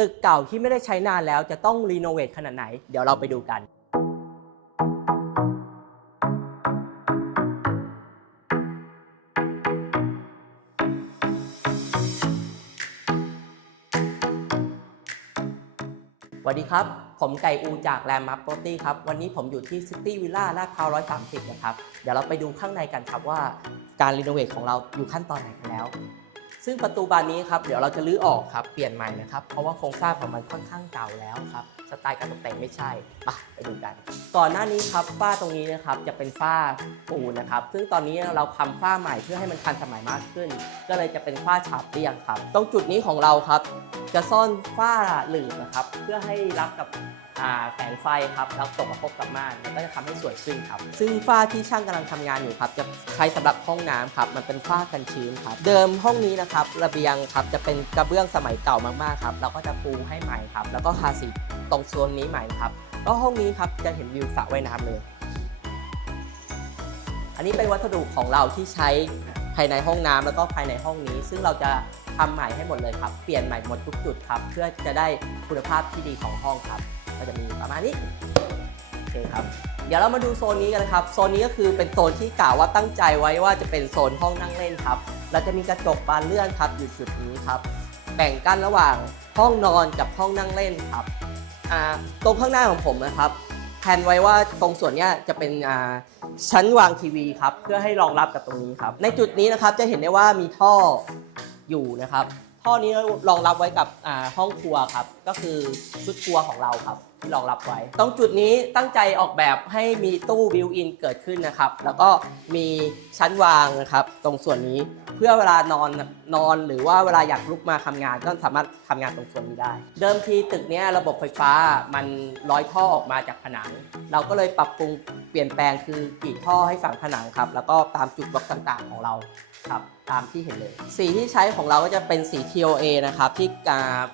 ตึกเก่าที่ไม่ได้ใช้นานแล้วจะต้องรีโนเวทขนาดไหน เดี๋ยวเราไปดูกัน สวัสดีครับ ผมไก่อูจากแรมมั p โปรตี้ครับ วันนี้ผมอยู่ที่ซิตี้วิลล่าลาดพร้าว130 นะครับ เดี๋ยวเราไปดูข้างในกันครับว่า การรีโนเวทของเราอยู่ขั้นตอนไหนกันแล้ว ซึ่งประตูบานนี้ครับเดี๋ยวเราจะรื้อออกครับเปลี่ยนใหม่นะครับเพราะว่าโครงสร้างของมันค่อนข้างเก่าแล้วครับ สไตล์การตกแต่งไม่ใช่ไปไปดูกัน ก่อนหน้านี้ครับฝ้าตรงนี้นะครับจะเป็นฝ้าปูนนะครับ ซึ่งตอนนี้เราทำฝ้าใหม่เพื่อให้มันทันสมัยมากขึ้น ก็เลยจะเป็นฝ้าฉาบเรียงครับ ตรงจุดนี้ของเราครับ จะซ่อนฝ้าหลืบนะครับ เพื่อให้รับกับแสงไฟครับแล้วตกกระทบกับม่านมันก็จะทำให้สวยขึ้นครับ ซึ่งฝ้าที่ช่างกำลังทำงานอยู่ครับ จะใช้สำหรับห้องน้ำครับ มันเป็นฝ้ากันชื้นครับ เดิมห้องนี้นะครับระเบียงครับจะเป็นกระเบื้องสมัยเก่ามากๆครับ เราก็จะปูให้ใหม่ครับ แล้วก็ทาสีตรงโซนนี้ใหม่ครับก็ห้องนี้ครับจะเห็นวิวสระว่ายน้ำเลย อันนี้เป็นวัสดุของเราที่ใช้ภายในห้องน้ำแล้วก็ภายในห้องนี้ ซึ่งเราจะทำใหม่ให้หมดเลยครับ เปลี่ยนใหม่หมดทุกจุดครับ เพื่อจะได้คุณภาพที่ดีของห้องครับ ก็จะมีประมาณนี้โอเคครับ เดี๋ยวเรามาดูโซนนี้กันนะครับ โซนนี้ก็คือเป็นโซนที่กล่าวว่าตั้งใจไว้ว่าจะเป็นโซนห้องนั่งเล่นครับ เราจะมีกระจกบานเลื่อนครับอยู่จุดนี้ครับ แบ่งกั้นระหว่างห้องนอนกับห้องนั่งเล่นครับ ตรงข้างหน้าของผมนะครับแผนไว้ว่าตรงส่วนนี้จะเป็นชั้นวางทีวีครับเพื่อให้รองรับกับตรงนี้ครับ ในจุดนี้นะครับจะเห็นได้ว่ามีท่ออยู่นะครับ ท่อนี้รองรับไว้กับห้องครัวครับ ก็คือชุดครัวของเราครับ ที่รองรับไว้ ตรงจุดนี้ตั้งใจออกแบบให้มีตู้บิวอินเกิดขึ้นนะครับ แล้วก็มีชั้นวางนะครับ ตรงส่วนนี้เพื่อเวลานอนนอน หรือว่าเวลาอยากลุกมาทำงานก็สามารถทำงานตรงส่วนนี้ได้ เดิมทีตึกนี้ระบบไฟฟ้ามันร้อยท่อออกมาจากผนัง เราก็เลยปรับปรุงเปลี่ยนแปลงคือกรีดท่อให้ฝังผนังครับ แล้วก็ตามจุดบล็อกต่างๆ ของเราครับตามที่เห็นเลย สีที่ใช้ของเราก็จะเป็นสี TOA นะครับที่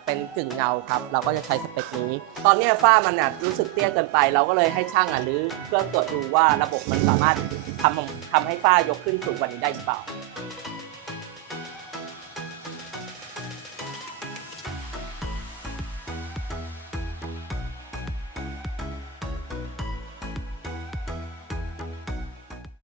เป็นกึ่งเงาครับเราก็จะใช้สเปคนี้ ตอนนี้ฝ้ามันอ่ยรู้สึกเตี้ยเกินไป เราก็เลยให้ช่างอะรื้อเพื่อตรวจดูว่าระบบมันสามารถทำทำให้ฝ้ายกขึ้นสูงกว่านี้ได้หรือเปล่า